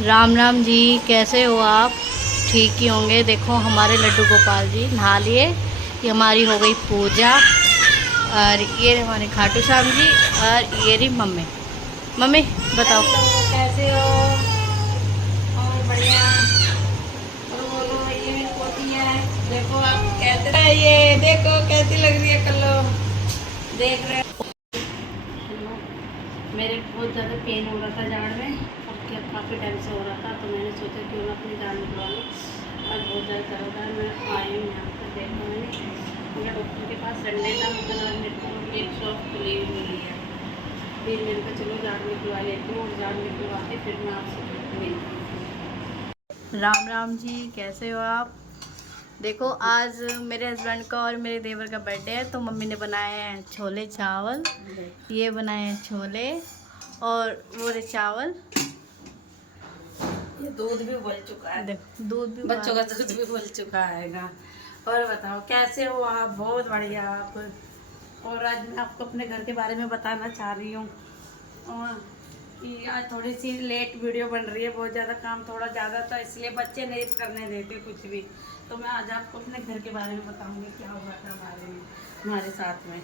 राम राम जी, कैसे हो आप? ठीक ही होंगे। देखो हमारे लड्डू गोपाल जी नहा लिए। ये हमारी हो गई पूजा। और ये हमारे खाटू श्याम जी। और ये रही मम्मी। मम्मी बताओ। हेलो, कैसे हो? और बढ़िया। और बोलो, ये मेरी पोती है। देखो आप कहते रहे, ये देखो कैसी लग रही है कल्लो। देख रहे हो? मेरे बहुत ज़्यादा पेन हो रहा था जाड़ में, और क्या काफ़ी टाइम से हो रहा था, तो मैंने सोचा क्यों ना अपनी जान निकलवा लूँ। आज बहुत ज़्यादा दर्द है। मैं आई हूँ यहाँ पर, देखो मैंने डॉक्टर के पास संडे था, मतलब आज मेरे को एक शॉप खुली हुई मिली है। फिर मैंने कहा चलो जाड़ निकलवा लेती हूँ, और जाड़ निकलवा के फिर मैं आपसे मिलती हूँ। राम राम जी, कैसे हो आप? देखो आज मेरे हस्बैंड का और मेरे देवर का बर्थडे है, तो मम्मी ने बनाए हैं छोले चावल। ये बनाए हैं छोले। और वो रहे चावल। ये दूध भी उबल चुका है। देखो दूध भी बच्चों का उबाल। दूध भी उबल चुका है ना। और बताओ कैसे हो आप? बहुत बढ़िया आप। और आज मैं आपको अपने घर के बारे में बताना चाह रही हूँ। और कि आज थोड़ी सी लेट वीडियो बन रही है, बहुत ज़्यादा काम थोड़ा ज़्यादा था, इसलिए बच्चे नहीं करने देते कुछ भी। तो मैं आज आपको अपने घर के बारे में बताऊंगी क्या हुआ था हमारे साथ में।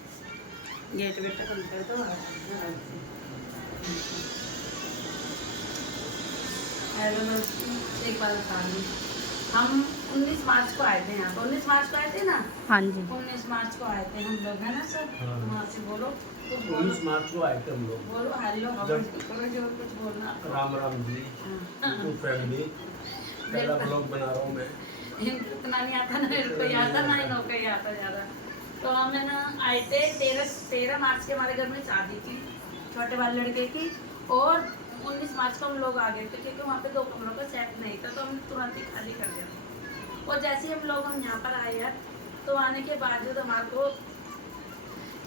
गेट बेटा बंद कर दो। हेलो दोस्तों, एक बात बता दूँ, हम 19 मार्च को आए थे यहाँ पर। 19 मार्च को आए थे ना? हाँ जी। 19 मार्च को आए थे हम लोग, है ना सर? हाँ। वहाँ से बोलो। तो 19 मार्च को आए थे हम लोग। बोलो हेलो, करो जो कुछ बोलना। राम राम जी, हाँ। यूट्यूब फैमिली, पहला ब्लॉग बना रहा हूँ मैं। इनको इतना नहीं आता ना, मेरे को याद है ना, इनको का ही आता ज़्यादा। तो हमें ना आए थे 13 मार्च के हमारे घर में शादी थी, छोटे वाले लड़के की। और 19 मार्च को हम लोग आ गए थे, क्योंकि वहाँ पे 2 कमरों का सेट नहीं था, तो हम तुरंत ही खाली कर दिया। और जैसे ही हम यहाँ पर आए यार, तो आने के बावजूद हमारे को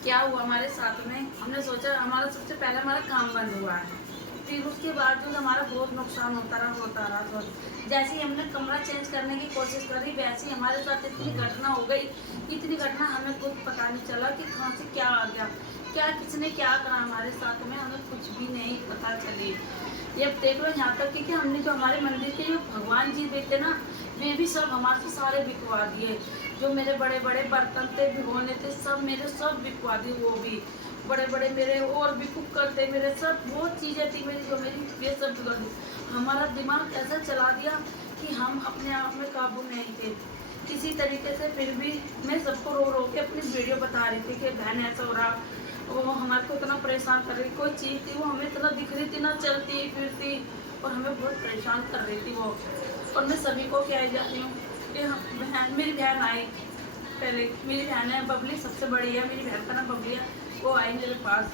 क्या हुआ हमारे साथ में, हमने सोचा हमारा सबसे पहले हमारा काम बंद हुआ है। फिर उसके बावजूद हमारा बहुत नुकसान होता रहा। तो जैसे ही हमने कमरा चेंज करने की कोशिश करी, वैसे ही हमारे साथ इतनी घटना हो गई, इतनी घटना हमें खुद पता नहीं चला कि कहाँ से क्या आ गया, क्या किसने क्या करा हमारे साथ में, हमें कुछ भी नहीं पता चली। ये देख लो यहाँ तक कि हमने जो हमारे मंदिर के जो भगवान जी थे ना, वे भी सब हमारे से सारे बिकवा दिए। जो मेरे बड़े बड़े बर्तन थे भिगोने थे, सब मेरे सब बिकवा दिए। वो भी बड़े बड़े मेरे और भी कुकर थे मेरे, सब बहुत चीज़ें थी मेरी जो मेरी, वे सब बिगड़ दी। हमारा दिमाग ऐसा चला दिया कि हम अपने आप में काबू नहीं थे किसी तरीके से। फिर भी मैं सबको रो रो के अपनी वीडियो बता रही थी कि बहन ऐसा हो रहा। वो हमारे को इतना परेशान कर रही, कोई चीज़ थी वो हमें इतना दिख रही थी ना, चलती फिरती, और हमें बहुत परेशान कर रही थी वो। और मैं सभी को क्या जा रही हूँ कि बहन, मेरी बहन आई पहले। मेरी बहन है बबली, सबसे बड़ी है मेरी बहन का नाम बबली है। वो आई मेरे पास,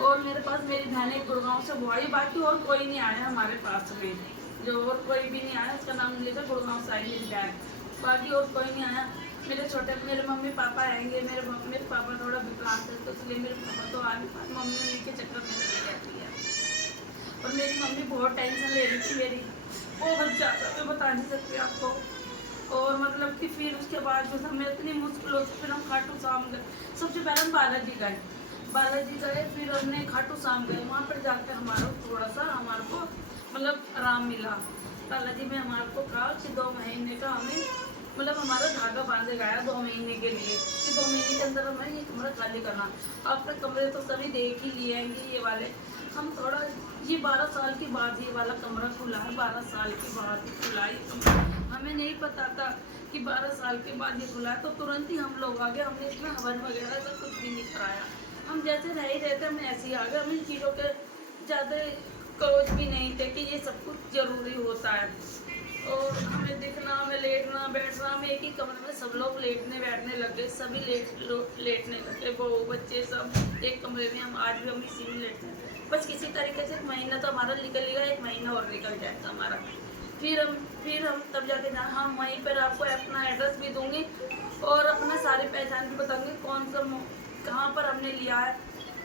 और मेरे पास मेरी बहन एक गुड़गांव से वो आई, बाकी और कोई नहीं आया हमारे पास में। जो और कोई भी नहीं आया, उसका नाम ले था, गुड़गांव से आई मेरी बहन, बाकी और कोई नहीं आया। मेरे मम्मी पापा आएंगे, मेरे पापा थोड़ा विकलांग थे, तो इसलिए मेरे पापा तो आ नहीं पाए, मम्मी उन्हीं के चक्कर में लगी रहती है। और मेरी मम्मी बहुत टेंशन ले रही थी मेरी, बहुत ज़्यादा, मैं बता नहीं सकती आपको। और मतलब कि फिर उसके बाद जो हमें इतनी मुश्किल होती, फिर हम खाटू श्याम गए। सबसे पहले हम बालाजी गए, फिर हमने खाटू श्याम गए। वहाँ पर जाकर हमारा थोड़ा सा हमारे को मतलब आराम मिला। बालाजी में हमारे को कहा कि 2 महीने का हमें मतलब हमारा धागा बांधे गया 2 महीने के लिए, कि 2 महीने के अंदर हमें ये कमरा खाली करना। अपने कमरे तो सभी देख ही लिए हैं ये वाले। हम थोड़ा ये 12 साल के बाद ये वाला कमरा खुला है, 12 साल के बाद ही खुला है कमरा। हमें नहीं पता था कि 12 साल के बाद ये खुला है, तो तुरंत ही हम लोग आ गए। हमने इसमें हवन वगैरह का कुछ भी नहीं कराया, हम जैसे रह ही रहते हम ऐसे ही आ गए। हमें चीज़ों के ज़्यादा क्रोज भी नहीं थे कि ये सब कुछ ज़रूरी होता है। और हमें दिखना, हमें लेटना बैठना, हम एक ही कमरे में सब लोग लेटने बैठने लग गए, सभी लेटने लगे, बहू बच्चे सब एक कमरे में। हम आज भी हम इसी में लेटते हैं। बस किसी तरीके से 1 महीना तो हमारा निकल गया, 1 महीना और निकल जाएगा हमारा। फिर हम तब जाके जहाँ हम वहीं पर आपको अपना एड्रेस भी दूंगी, और अपना सारी पहचान भी बताऊंगी, कौन सा कहाँ पर हमने लिया है,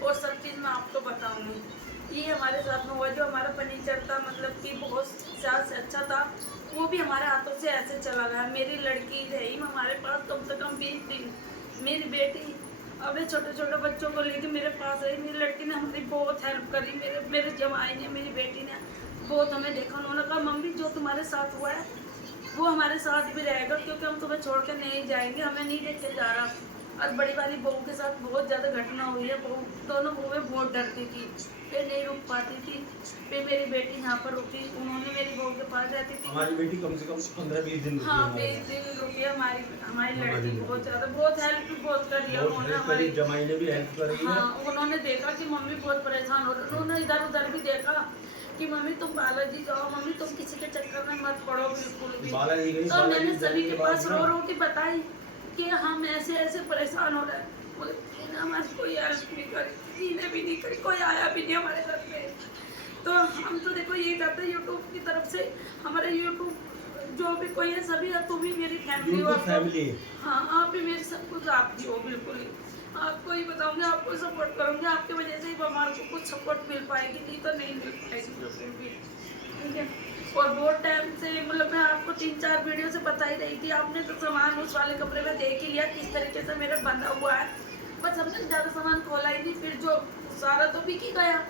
और सब चीज़ मैं आपको बताऊंगी। ये हमारे साथ में हुआ, जो हमारा फर्नीचर था मतलब कि बहुत ज़्यादा से अच्छा था, वो भी हमारे हाथों से ऐसे चला गया। मेरी लड़की रही हमारे पास कम से कम 20 दिन, मेरी बेटी अपने छोटे छोटे बच्चों को लेके मेरे पास रही। मेरी लड़की ने हमारी बहुत हेल्प करी, मेरे जमाई ने, मेरी बेटी ने बहुत हमें देखा, उन्होंने कहा मम्मी जो तुम्हारे साथ हुआ है वो हमारे साथ भी रहेगा, क्योंकि हम तुम्हें छोड़ कर नहीं जाएंगे, हमें नहीं देख के जा रहा। और बड़ी वाली बहू के साथ बहुत ज़्यादा घटना हुई है, बहू दोनों बहुएं बहुत डरती थी, फिर नहीं रुक पाती थी। फिर मेरी बेटी यहाँ पर रुकी, उन्होंने मेरी बहू के पास रहती थी। हमारी बेटी कम से कम 15-20 दिन रुकी हाँ, हमारे 20 पास। दिन रुकी है हमारी हमारी लड़की, लड़की। बहुत ज़्यादा, बहुत हेल्प भी बहुत करी है बहुत उन्होंने हेल्प करी, हमारी। जमाई ने भी हेल्प करी है। हाँ, उन्होंने देखा कि मम्मी बहुत परेशान हो रही, उन्होंने इधर उधर भी देखा कि मम्मी तुम बालाजी जाओ, मम्मी तुम किसी के चक्कर में मत पड़ो बिल्कुल भी। बालाजी गई, तो बालाजी मैंने जाने सभी के के बाद पास ना- रो रो के बताई कि हम ऐसे ऐसे परेशान हो रहे हैं। बोले "ना, हमारी कोई हेल्प नहीं करी, किसी ने भी नहीं करी, कोई आया भी नहीं हमारे घर पे। तो हम तो देखो ये चाहते हैं यूट्यूब की तरफ से, हमारे यूट्यूब जो भी कोई है सभी, तुम ही मेरी फैमिली हो, यूट्यूब फैमिली है। हाँ आप ही मेरी सब कुछ आपकी हो, बिल्कुल ही आपको ही बताऊंगी, आपको सपोर्ट करूंगी, आपकी वजह से ही हमारे को कुछ सपोर्ट मिल पाएगी, नहीं तो नहीं मिल पाएगी बिल्कुल भी, ठीक है। और बहुत टाइम से मतलब मैं आपको 3-4 वीडियो से बता ही रही थी, आपने तो सामान उस वाले कपड़े में देख ही लिया किस तरीके से मेरा बंधा हुआ है, बस हमने ज़्यादा सामान खोला ही नहीं, फिर जो सारा तो बिक ही गया,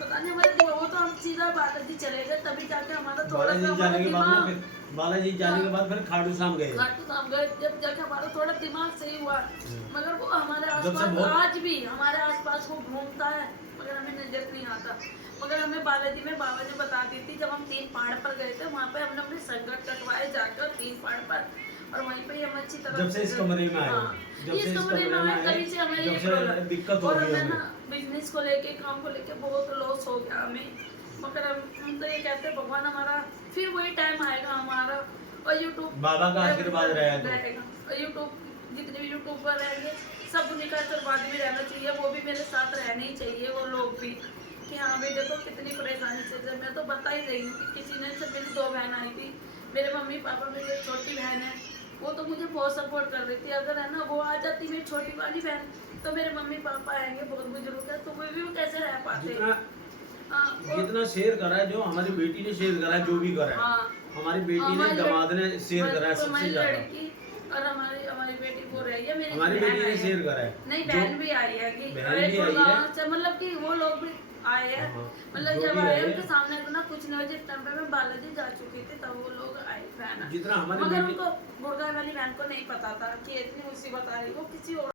पता नहीं हमारे दिमाग, वो तो हम सीधा बालाजी चले गए, तभी जाके हमारा थोड़ा बालाजी सा जाने के बाद ना दिमाग, फिर बालाजी जाने के बाद फिर खाटू श्याम गए। घाटू धाम गए, जब जाके हमारा थोड़ा दिमाग सही हुआ, मगर वो हमारे जब से आसपास बहुत- आज भी हमारे आसपास वो घूमता है, मगर हमें नजर नहीं आता। मगर हमें बालाजी में बाबा ने बता दी थी, जब हम 3 पहाड़ पर गए थे, वहाँ पे हमने अपने संकट कटवाए जाकर 3 पहाड़ पर, और वहीं पे हम अच्छी तरह जब से इस कमरे में आए, हाँ, जब से इस कमरे में आए तभी से हमें जब ये से प्रॉब्लम, दिक्कत हो और रही है हमें ना हमें। बिजनेस को लेके, काम को लेके बहुत लॉस हो गया हमें, मगर हम तो ये कहते हैं भगवान हमारा फिर वही टाइम आएगा हमारा, और यूट्यूब बाबा का आशीर्वाद रहेगा। और यूट्यूब जितने भी यूट्यूबर रहेंगे सब उन्हीं का आशीर्वाद भी रहना चाहिए, वो भी मेरे साथ रहने ही चाहिए, वो लोग भी कि हाँ भाई देखो कितनी परेशानी से, मैं तो बता ही रही हूँ कि किसी ने, जब मेरी 2 बहन आई थी, मेरे मम्मी पापा, मेरी एक छोटी बहन है, वो तो मुझे बहुत सपोर्ट कर रही थी, अगर है ना वो आ जाती मेरी छोटी वाली बहन, तो मेरे मम्मी पापा आएंगे बहुत बुजुर्ग है, तो वो भी कैसे रह पाते। जितना हाँ, जितना शेयर करा है, जो हमारी बेटी ने शेयर करा है, जो भी करा है, हाँ, हमारी बेटी ने, हमारी दामाद ने शेयर करा है सबसे हमारी ज्यादा। लड़की और हमारी हमारी बेटी वो रही है, मेरी हमारी बहन बेटी आई ने है। शेयर करा है। नहीं, जो- बहन भी आई है कि बहन भी आई है। गुड़गांव से, मतलब कि वो लोग भी आए हैं, हाँ, मतलब जो जब भी आए आए उनके सामने तो ना कुछ नहीं, जिस टाइम पे मैं बालाजी जा चुकी थी तब वो लोग आए बहन, जितना हमारी मगर बेटी उनको गुड़गांव वाली बहन को नहीं पता था कि इतनी मुसीबत आ रही, वो किसी और